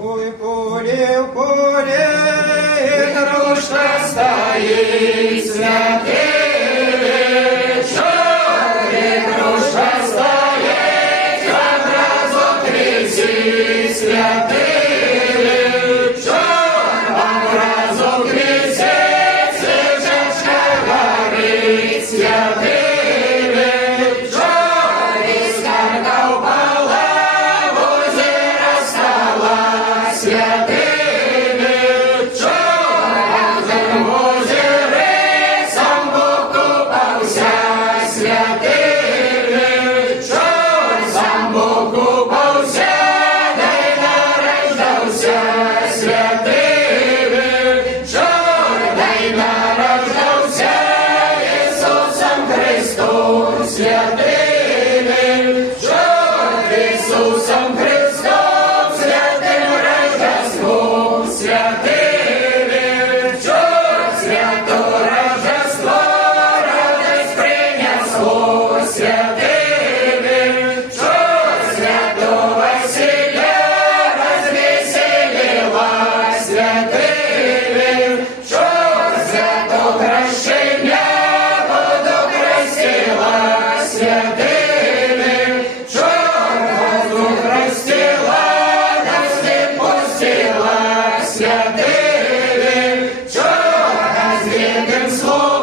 Ой, в поле, дружка стоит, святый вечер, дружка стоит, как разок третий, святый вечер, вам разок третий, свечечка горит, святый вечер, искорка упала, в озеро стала, святый вечер, в озере сам Бог купался, святый вечер, сам Бог купался, да и нарождался, святый вечер, да и нарождался Иисусом Христом, святый вечер, Иисусом Христом, святым Рождеством, святый вечер, святое Рождество, радость принесло, святый вечер, святого Василия развеселила, святый вечер, святого крещения воду крестила, святый вечер, воздух растила, дожди пустила, святый вечер, разведем слово.